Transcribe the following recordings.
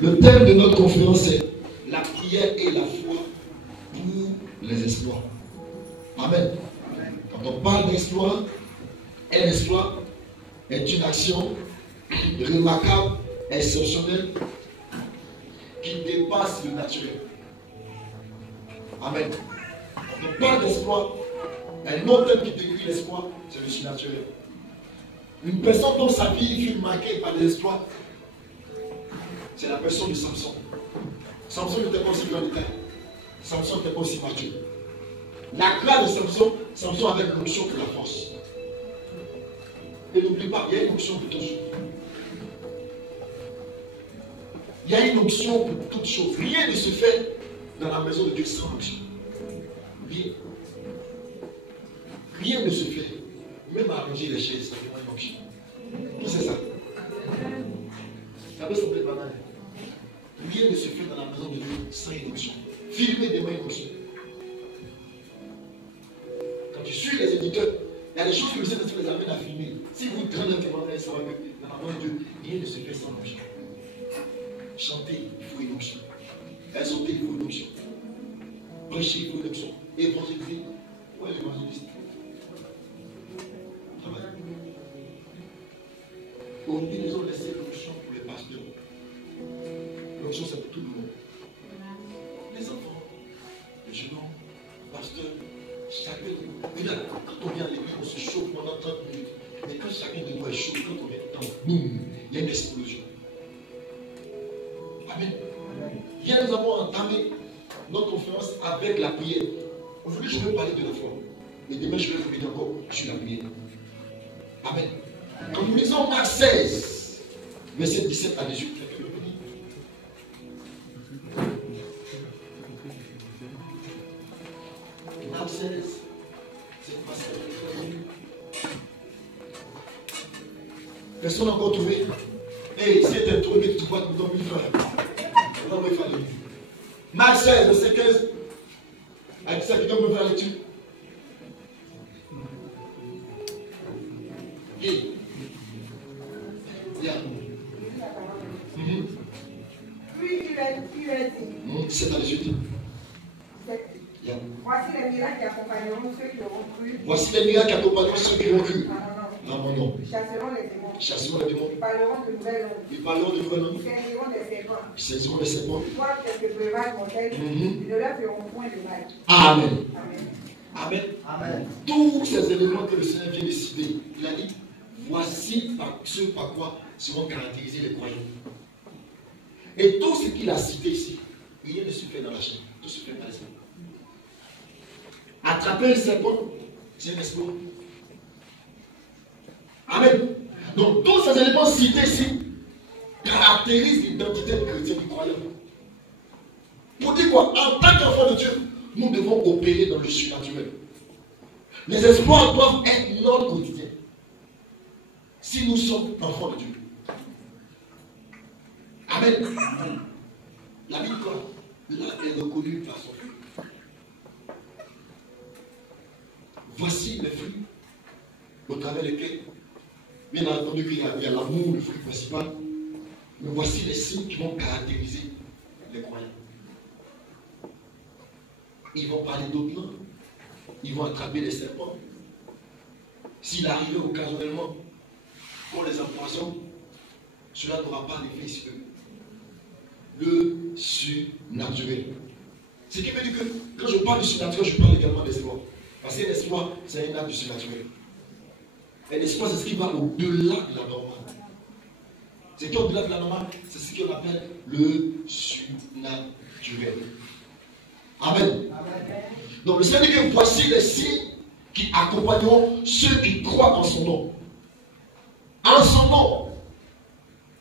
Le thème de notre conférence est la prière et la foi pour les exploits. Amen. Quand on parle d'exploit, un exploit est une action remarquable, exceptionnelle, qui dépasse le naturel. Amen. Quand on parle d'exploit, un autre thème qui décrit l'exploit, c'est le surnaturel. Une personne dont sa vie fut marquée par des exploits, c'est la personne de Samson. Samson n'était pas aussi grand de taille. Samson n'était pas aussi mature. La grâce de Samson, Samson avait l'onction pour la force. Et n'oublie pas, il y a une onction pour toutes choses. Il y a une onction pour toutes choses. Rien ne se fait dans la maison de Dieu sans onction. Rien. Rien ne se fait. Même arranger les chaises, ça fait une onction. Tout c'est ça. Ça peut sembler banal. Rien ne se fait dans la maison de Dieu sans une onction. Filmer des mains une onction. Quand tu suis les éditeurs, il y a des choses que le Seigneur les amène à filmer. Si vous prenez un témoignage, ça va que dans la main de Dieu, rien ne se fait sans onction. Chanter, il faut une onction. Exhorter, il faut une onction. Prêcher, il faut une onction. Évangéliser, où est l'évangéliste? Travail. Aujourd'hui, nous avons laissé l'onction pour les pasteurs. L'onction, c'est pour tout le monde. Les enfants, les jeunes hommes, les pasteurs, chacun de nous. Regarde, quand on vient à l'église, on se chauffe pendant 30 minutes. Mais quand chacun de nous est chaud, quand on vient dedans, boum, il y a une explosion. Amen. Hier, nous avons entamé notre conférence avec la prière. Aujourd'hui, je vais parler de la foi. Et demain, je vais revenir encore sur la prière. Amen. Quand nous lisons Marc 16, verset 17 à 18, Marc 16, c'est le passage. Personne n'a encore trouvé. Hey, si tu as trouvé, tu vois, tu donnes 1000 francs. On va me faire le livre. Marc 16, verset 15. Avec ça, qui doit me faire la lecture. Qui? Puis il a dit. C'est dans les yeux. Voici les miracles qui accompagneront ceux qui auront cru. Voici les miracles qui accompagneront ceux qui auront cru. Dans mon nom. Ils chasseront les démons. Ils chasseront les démons. Ils parleront de nouvelles langues. Ils parleront de nouvelles langues. Ils saisiront des serpents. Ils saisiront les serpents. Ils voient quelques breuvages mortels. Ils ne leur feront point de mal. Amen. Amen. Amen. Amen. Tous ces éléments que le Seigneur vient de citer, il a dit, voici ce par quoi seront caractérisés les croyants. Et tout ce qu'il a cité ici, rien ne se fait dans la chair. Tout se fait dans l'esprit. Attraper le serpent, c'est un exploit. Amen. Donc tous ces éléments cités ici caractérisent l'identité du chrétien, du croyant. Pour dire quoi? En tant qu'enfant de Dieu, nous devons opérer dans le surnaturel. Les exploits doivent être notre quotidien. Si nous sommes enfants de Dieu. Amen. La Bible, là, est reconnue par son fruit. Voici les fruits au travers desquels, bien entendu qu'il y a l'amour, le fruit principal, mais voici les signes qui vont caractériser les croyants. Ils vont parler d'autres langues, ils vont attraper les serpents. S'il arrivait occasionnellement qu'on les empoisonne, cela n'aura pas d'effet sur eux. Le surnaturel. Ce qui veut dire que quand je parle du surnaturel, je parle également des exploits. Parce que l'espoir, c'est un acte du surnaturel. Et l'espoir, c'est ce qui va au-delà de la normale. Ce qui est au-delà de la normale, c'est ce qu'on appelle le surnaturel. Amen. Amen. Donc le Seigneur dit que voici les signes qui accompagneront ceux qui croient en son nom. En son nom,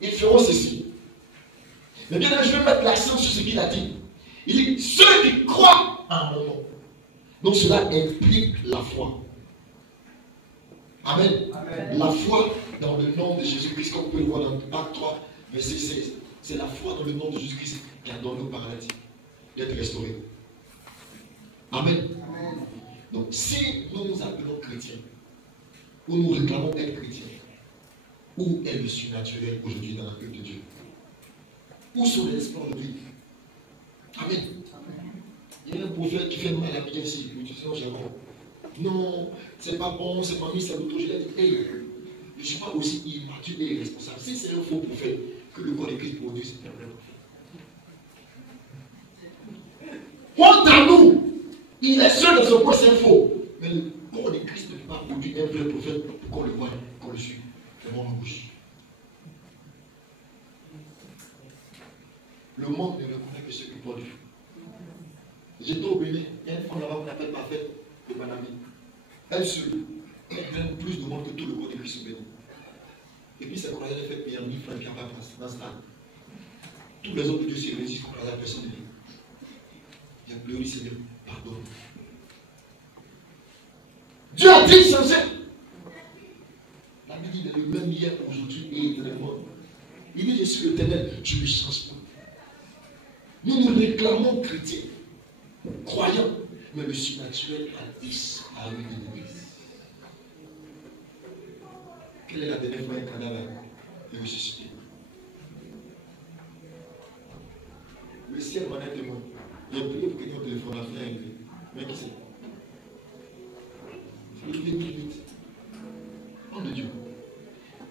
ils feront ceci. Mais bien, je vais mettre l'accent sur ce qu'il a dit. Il dit ceux qui croient en mon nom. Donc cela implique la foi. Amen. Amen. La foi dans le nom de Jésus-Christ, comme vous pouvez le voir dans Acte 3, verset 16. C'est la foi dans le nom de Jésus-Christ qui a donné au paradis d'être restauré. Amen. Amen. Donc si nous nous appelons chrétiens, ou nous réclamons être chrétiens, où est le surnaturel aujourd'hui dans la œuvre de Dieu? Où sont les espoirs de vie? Amen. Il y a un prophète qui fait mal à bien ici. Nous disons Jacob. Non, c'est pas bon, c'est pas mis, c'est l'autre. Je lui ai dit, hey, je ne suis pas aussi immature et irresponsable. Si c'est un faux prophète que le corps de Christ produit, c'est un vrai prophète. Honte à nous! Il est seul dans son corps, c'est un faux. Mais le corps de Christ ne peut pas produire un vrai prophète pour qu'on le voie, qu'on le suive. C'est mon bouche. Le monde ne reconnaît que ceux qui portent du feu. J'étais au Bénin, il y a une femme là-bas qu'on appelle Parfaite de Manami. Elle seule, elle gagne plus de monde que tout le corps de Christ au Bénin. Et puis c'est qu'on a fait payer 1000 francs qui n'ont pas dans ce stade. Tous les autres dieux se réussissent pour la personne de Dieu. Il a pleuré, Seigneur, pardon. Dieu a dit changer. La Bible dit, il est le même hier, aujourd'hui et éternellement. Il dit, je suis l'éternel, je ne change pas. Nous nous réclamons chrétiens, croyants, mais le surnaturel a disparu de l'église. Quelle est la dernière fois un cadavre est ressuscité? Le ciel m'en est témoin. Il y a prié pour quelqu'un au téléphone, la fin est arrivée. Mais qui c'est? C'est le vite. Nom de Dieu.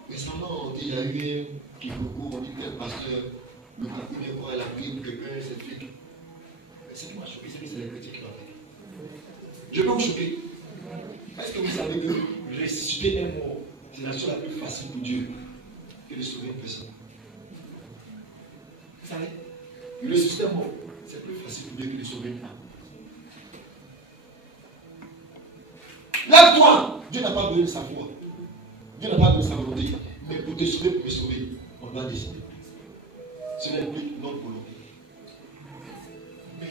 Récemment, il y a eu un quiproquo, on dit tel pasteur, le premier quoi, elle a prié pour quelqu'un, c'est fake. Ce qui m'a choqué, c'est que c'est les chrétiens qui m'ont fait. Je peux vous choquer. Est-ce que vous savez que ressusciter un mort, c'est la chose la plus facile pour Dieu que de sauver une personne? Vous savez, ressusciter un mort, c'est plus facile pour Dieu que de sauver une âme. Lève-toi! Dieu n'a pas donné sa foi. Dieu n'a pas donné sa volonté. Mais pour te sauver, pour me sauver, on doit décider. Ce n'est plus notre volonté. Mais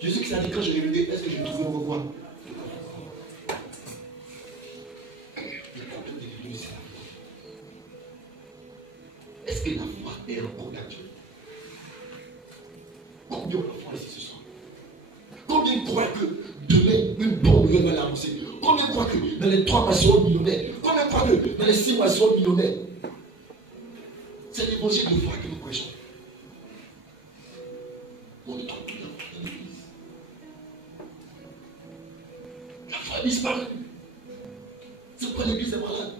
Jésus qui s'est dit, quand je l'ai vu, est-ce que je trouve un quoi? Le problème de l'Église, c'est la foi. Est-ce que la foi est encore d'actualité? Combien on a foi ici ce soir? Combien croient que demain, une bonne nouvelle va l'annoncer? Combien croient que dans les 3 mois, ils seront millionnaires? Combien croient que dans les 6 mois, ils seront millionnaires? C'est l'évangile de foi que nous prêchons. On ne trouve plus la foi dans l'église. La foi a disparu. C'est pourquoi l'église est malade.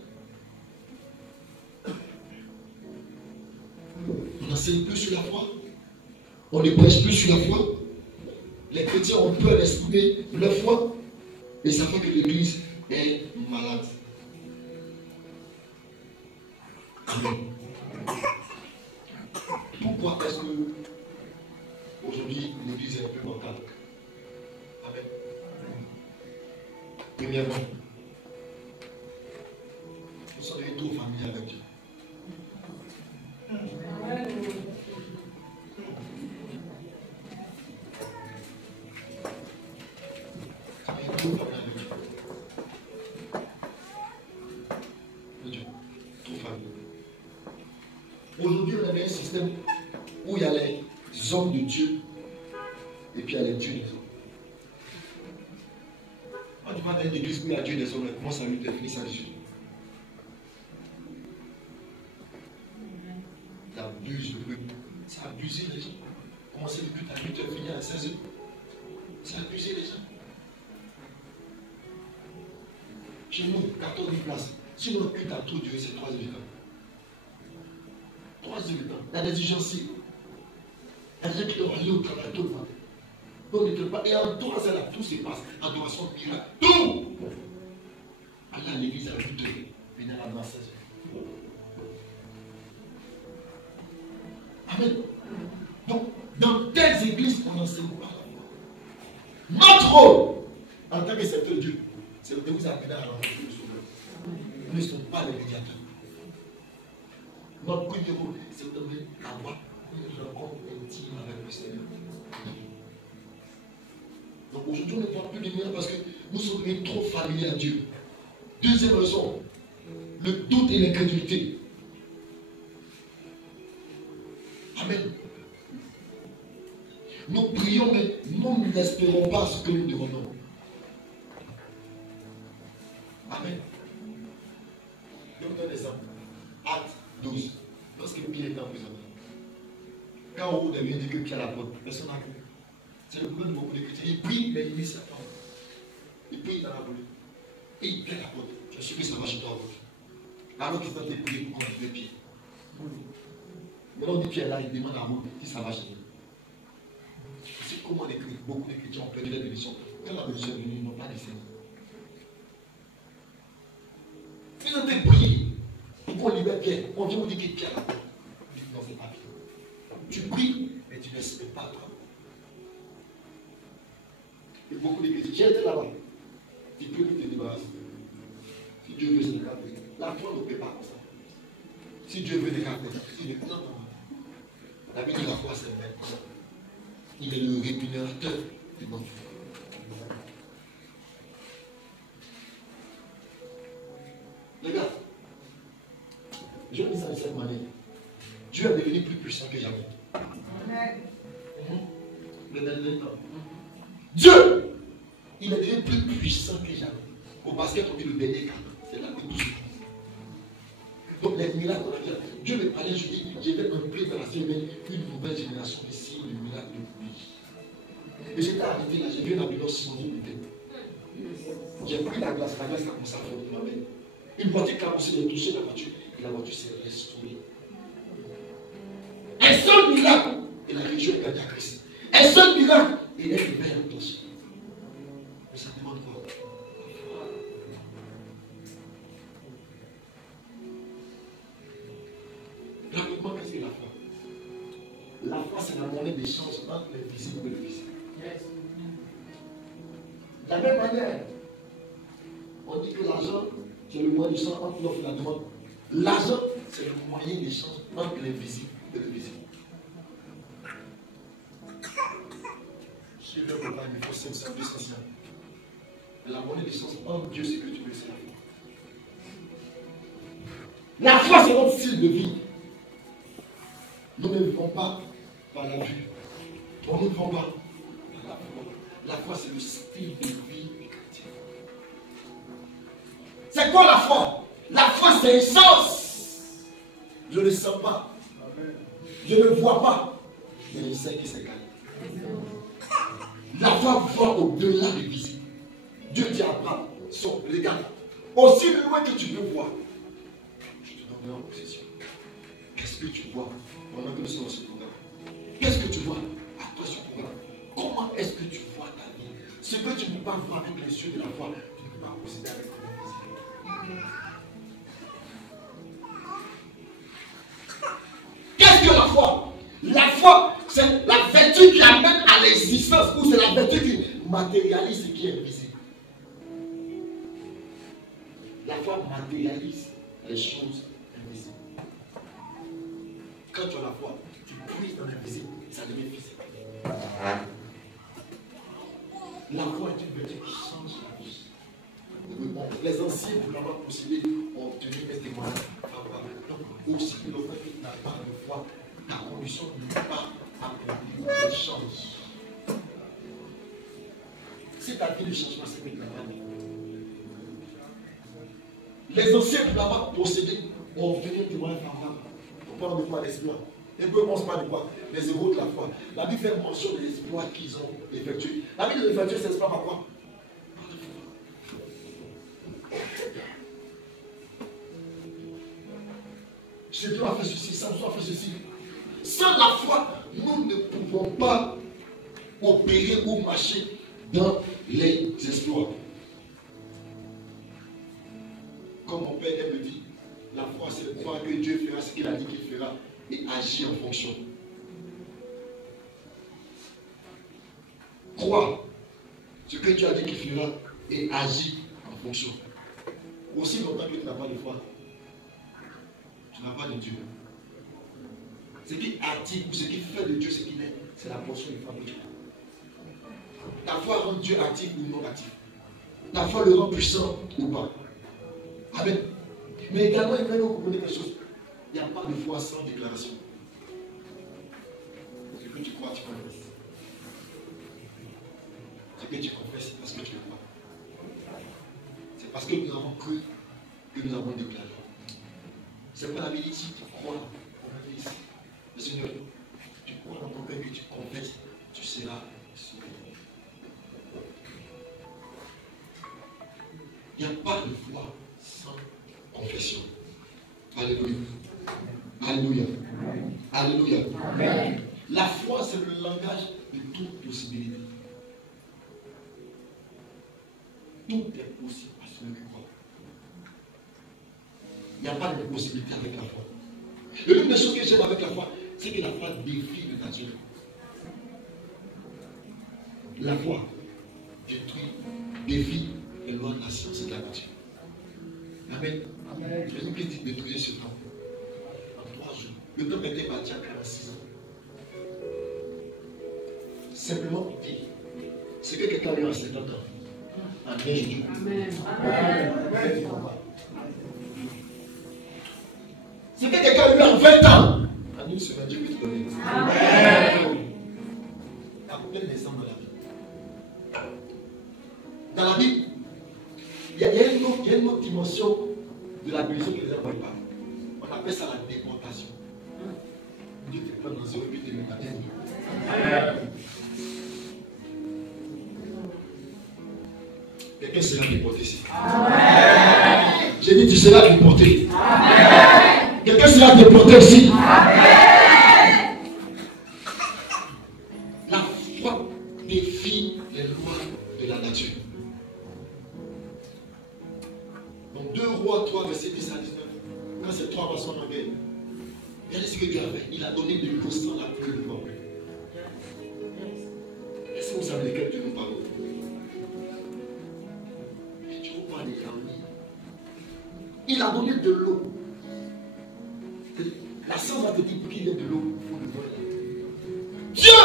On n'enseigne plus sur la foi. On ne prêche plus sur la foi. Les chrétiens ont peur d'exprimer leur foi. Et ça fait que l'église est malade. Amen. Pourquoi est-ce que aujourd'hui l'église est un peu bancale? Amen. Premièrement, nous sommes devenus trop familiers avec Dieu. Aujourd'hui, on a un système où il y a les hommes de Dieu et puis il y a les dieux des hommes. Quand tu vas dans une église où il y a Dieu des hommes, comment ça lui définit ça Dieu? Il abuse le peuple. C'est abuser les gens. Commencer le culte à 8h, finir à 16h. C'est abuser les gens. Chez nous, 14 000 places. Si notre culte a tout duré, c'est 3 heures du temps. 3 heures du temps. Il y a des urgences. Il y a des gens qui doivent aller au travail tout le temps. Donc, ne pas. Et en 3 heures, là, tout se passe. Adoration, miracle. Tout! Aller à l'église à 8h. Venir à la 16h. Amen. Donc, dans telles églises, on n'enseigne pas la foi. Notre rôle, en tant que serviteur de Dieu, c'est de vous amener à la rencontre du Sauveur. Nous ne sommes pas les médiateurs. Notre premier rôle, c'est de donner avoir une rencontre intime avec le Seigneur. Donc aujourd'hui, on ne voit plus de lumière parce que nous sommes devenus trop familiers à Dieu. Deuxième raison, le doute et l'incrédulité. Amen. Nous prions, mais nous n'espérons pas ce que nous demandons. Amen. Je vous donne un exemple. Acte 12. Lorsque Pierre est emprisonné. Quand on devient dit que Pierre l'apôtre, personne n'a cru. C'est le problème de beaucoup de chrétiens. Ils prient, mais ils disent Satan. Ils prient dans la volée. Et ils Pierre l'apôtre. Je suis que ça va chez toi. Alors qu'ils sont prier pour qu'on ait Pierre. Maintenant, on dit Pierre là, il demande à vous si ça va chez lui. C'est comment beaucoup de chrétiens ont perdu la bénédiction. Quand la bénédiction est venue, ils n'ont pas laissé. Ils ont été priés pour qu'on libère Pierre. On vient vous dire que Pierre là. On dit non, c'est pas bien. Tu pries, mais tu ne respectes pas toi. Et beaucoup de chrétiens, j'ai été là-bas. Tu peux te débarrasser. Si Dieu veut se décarter. La foi ne peut pas comme ça. Si Dieu veut décarter, non. La vie de la foi, c'est le même. Il est le répugnateur de notre foi. Les gars, je dis ça de cette manière. Dieu est devenu plus puissant que jamais. Amen. Dieu, il est devenu plus puissant que jamais. Au basket, on dit le dernier cas. C'est là que tout se passe. Donc les miracles, Dieu me parlait, je dis, je vais imprimer dans la semaine une nouvelle génération de signes de miracles de vie. Et j'étais arrêté là, j'ai vu une ambulance sans eau de tête. J'ai pris la glace a commencé à faire de ma main. Une voiture qui a commencé à toucher la voiture, et la voiture s'est restaurée. Un seul miracle, et la région est agressée. Un seul miracle, et elle est vers la place. Mais ça demande quoi? Rapidement, qu'est-ce que la foi? La foi, c'est la monnaie d'échange entre le visible et le visible. Yes. De la même manière, on dit que l'argent, c'est le moyen d'échange entre l'offre et la demande. L'argent, c'est le moyen d'échange entre l'invisible et le visible. Suivez vos pas, il faut c'est un peu essentiel. La monnaie d'échange entre Dieu, c'est que tu veux, c'est la foi. La foi, c'est notre style de vie. Nous ne vivons pas par la vue. On ne vivons pas par la foi. La foi, c'est le style de vie du chrétien. C'est quoi la foi? La foi, c'est un sens. Je ne sens pas. Je ne vois pas. Mais je sais que c'est calme. La foi voit au-delà du visible. Dieu dit à Abraham, regarde, aussi loin que tu peux voir, je te donnerai en possession. Qu'est-ce que tu vois pendant que nous sommes dans ce programme? Qu'est-ce que tu vois après ce programme? Comment est-ce que tu vois ta vie? Ce que tu ne peux pas voir avec les yeux de la foi, tu ne peux pas posséder avec ton visible. Qu'est-ce que la foi? La foi, c'est la vertu qui amène à l'existence, ou c'est la vertu qui matérialise ce qui est visible. La foi matérialise les choses invisibles. Quand tu as la foi, tu puises dans l'invisible, ça devient physique. La foi est une vertu qui change la vie. Les anciens, pour l'avoir possédé, ont obtenu des témoignages favorables. Donc, aussi que le fait que tu n'as pas de foi, ta condition n'est pas accomplie, elle change. Si ta vie ne change pas, c'est que tu n'as pas de foi. Les anciens, pour l'avoir possédé, ont obtenu des témoignages favorables. On parle de quoi? L'exploit. Et peu on ne parle de quoi? Les héros de la foi. La Bible fait mention des exploits qu'ils ont effectués. La Bible effectue ces exploits par quoi? Par la foi. Jésus a fait ceci, Samson a fait ceci. Sans la foi, nous ne pouvons pas opérer ou marcher dans les exploits. Comme mon père aime le dit, la foi c'est croire que Dieu fera ce qu'il a dit qu'il fera et agir en fonction. Crois ce que Dieu a dit qu'il fera et agir en fonction. Aussi longtemps que tu n'as pas de foi, tu n'as pas de Dieu. Ce qui attire ou ce qui fait de Dieu ce qu'il est, c'est la portion de foi de Dieu. Ta foi rend Dieu actif ou non actif. Ta foi le rend puissant ou pas. Amen. Mais également, il faut que vous compreniez quelque chose. Il n'y a pas de foi sans déclaration. Ce que tu crois, tu confesses. Ce que tu confesses, c'est parce que tu le crois. C'est parce que nous avons cru que nous avons déclaré. C'est pas la vérité, tu crois. Le Seigneur, tu crois dans ton cœur, que tu confesses, tu seras sauvé. Il n'y a pas de foi sans confession. Alléluia. Alléluia. Alléluia. Amen. La foi, c'est le langage de toute possibilité. Tout est possible à celui qui croit. Il n'y a pas de possibilité avec la foi. Et l'une des choses que j'aime avec la foi, c'est que la foi défie le naturel. La foi détruit, défie les lois de la science et de la nature. Amen. Jésus Christ dit détruisez ce temps en 3 jours. Le temps était bâti à 46 ans. Simplement pour dire, c'est que quelqu'un a eu en 50 ans. En 1 jour. Amen. C'est que quelqu'un a eu en 20 ans. En 1 semaine, Dieu peut te donner. Amen. Il y a combien d'exemples dans la Bible? Dans la Bible, il y a une autre dimension de la bénédiction que les gens ne voient pas. On appelle ça la déportation. Dieu te prend dans 0,8 de matin. Quelqu'un sera déporté ici. J'ai dit, tu seras déporté. Quelqu'un sera déporté ici. La foi défie les lois de la nature. Donc 2 Rois 3, verset 10 à 19. Quand ces 3 personnes en guerre, regardez ce que Dieu a fait. Il a donné de l'eau sans la pluie de vent. Est-ce que vous savez lequel Dieu nous parle? Dieu vous parle des amis. Il a donné de l'eau. La science va te dire pour qu'il y ait de l'eau, il faut le vent. Dieu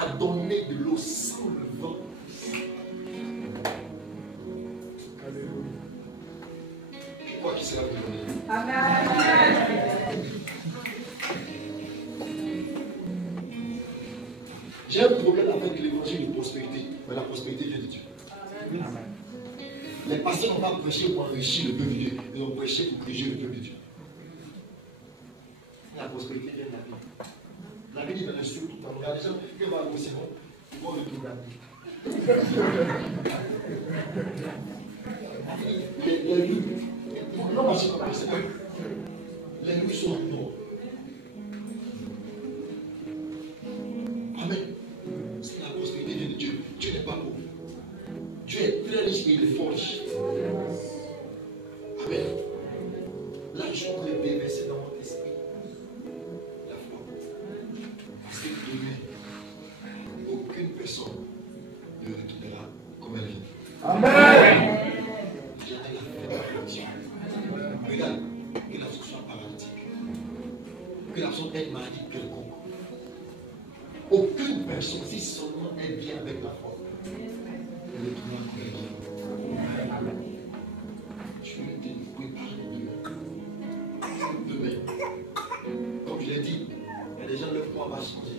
a donné de l'eau sans le vent. Je crois qu'il sera vous donner. Amen. J'ai un problème avec l'évangile de prospérité, mais la prospérité vient de Dieu. Amen. Les pasteurs n'ont pas prêché pour enrichir le peuple de Dieu, ils ont prêché pour corriger le peuple de Dieu. La prospérité vient de la Bible. La Bible dit dans le sud tout le temps. Il y a des gens qui vont au Seigneur, ils vont le trouver. Les rues, non, moi je ne sais pas. Les rues sont en or. Amen. C'est la prospérité vient de Dieu. Dieu n'est pas pauvre. Dieu est très riche, mais il est fort riche. Amen. Là, je suis en train de déverser dans mon esprit la foi. Parce que demain, aucune personne ne retournera comme elle vient. Amen. Regarde, que la personne soit paralytique, que la personne ait une maladie quelconque. Aucune personne, si seulement elle vient avec la foi, ne retournera comme elle vient. Tu ne te prépares demain. Comme je l'ai dit, il y a des gens, leur poids va changer.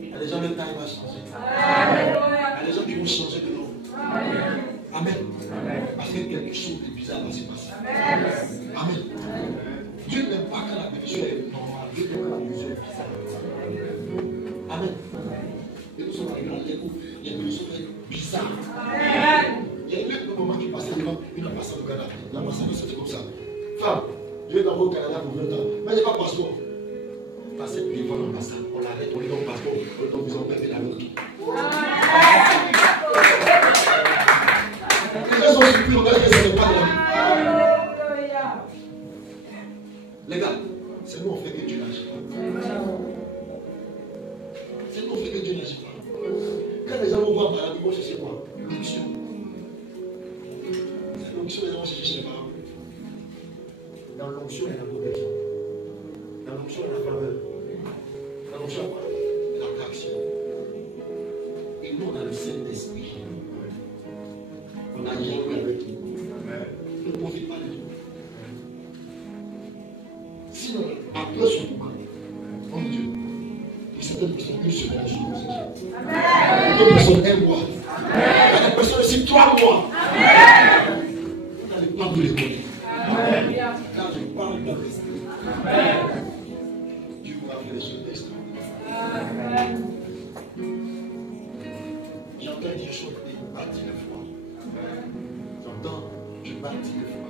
Il y a des gens, leur taille va changer. Il y a des gens qui vont changer de nom. Amen. Parce que quelque chose de bizarre va se passer. Amen. Dieu n'aime pas quand la bénédiction est normale. Dieu n'aime pas quand la bénédiction est bizarre. Amen. Et nous sommes arrivés à l'époque, il y a une bénédiction bizarre. Il y a un moment qui passait devant une ambassade au Canada. L'ambassade, c'était comme ça. Femme, je vais t'envoyer au Canada pour 20 ans. Mais il n'y a pas de passeport. Passez devant l'ambassade, on l'arrête, on lui donne le passeport, on lui donne besoin de la route. Les gens sont surpris, on va dire que ce n'est pas de la vie. Les gars, c'est nous on fait que Dieu n'agit pas. C'est nous on fait que Dieu n'agit pas. Quand les gens vont voir malade, ils vont chercher quoi? L'onction. C'est l'onction, les gens vont chercher chez les parents. Dans l'onction, il y a la protection. Dans l'onction, il y a la faveur. Dans l'onction, il y a la traction. Et nous, on a le Saint-Esprit. On a Yahweh avec nous. On ne profite pas de nous. Sinon, après son pouvoir, oh Dieu, pour certaines personnes, une semaine, je vous ai dit. Pour d'autres personnes, un mois. Pour d'autres personnes aussi, 3 mois. Vous n'allez pas vous les connaître. Car je parle dans l'esprit. les choses extraordinaires. J'entends dire chose et bâtis le foi. J'entends, je bâtis le foi.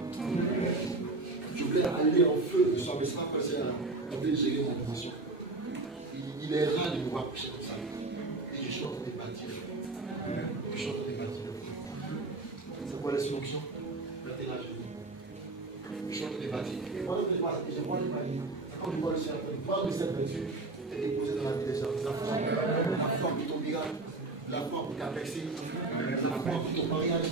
Je voulais aller en feu ce soir, mais ça va passer à gérer mon position. Il est rare de me voir coucher comme ça. Et je suis en train de bâtir le foi. Je suis en train de bâtir le foi. C'est quoi les solutions? Maintenant, je suis en train de bâtir. Et moi, je vois le panier. Quand je vois le ciel, je vois le ciel vertu est déposé dans la vie des gens. La foi pour ton miracle, la foi pour ta percée, la foi pour ton mariage.